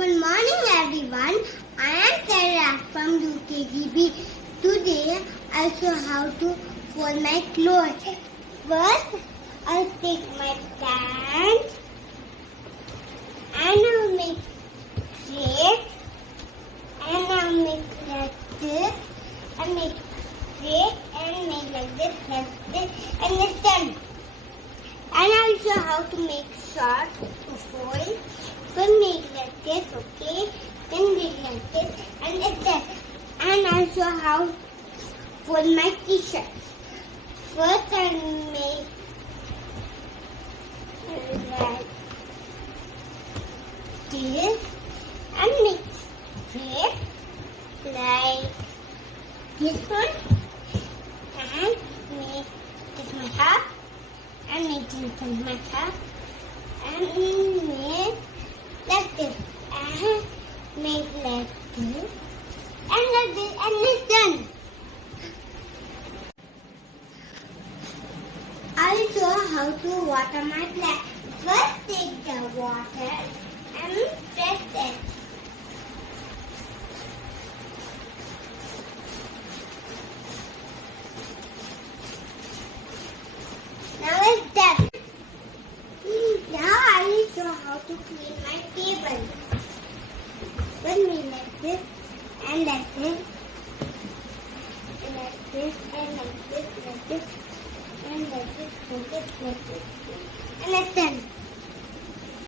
Good morning everyone. I am Sarah from UKGB. Today I'll show how to fold my clothes. First I'll take my pants and I'll make straight and I'll make like this and make straight and make like this and it's done. And I'll show how to make shorts to fold. First make like this, okay? Then make like this and it's done. And I'll show how to fold my t-shirts. First I'll make like this and make straight like this one and make this my half and make this my half and make like this and make like this and like this and it's done. I'll show how to water my plant. First take the water and press it. Now it's done. Now I will show how to clean my table. First me like this and like this and like this and like this, like this and like this, like this, like this and it's done.